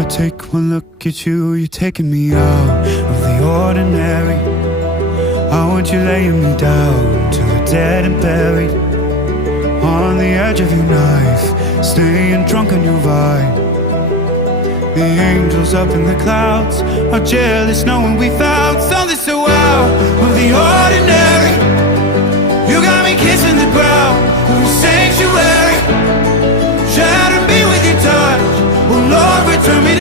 I take one look at you, you're taking me out of the ordinary. I want you laying me down till we're dead and buried, on the edge of your knife, staying drunk on your vine. The angels up in the clouds are jealous knowing we found something so out of the ordinary. You got me kissing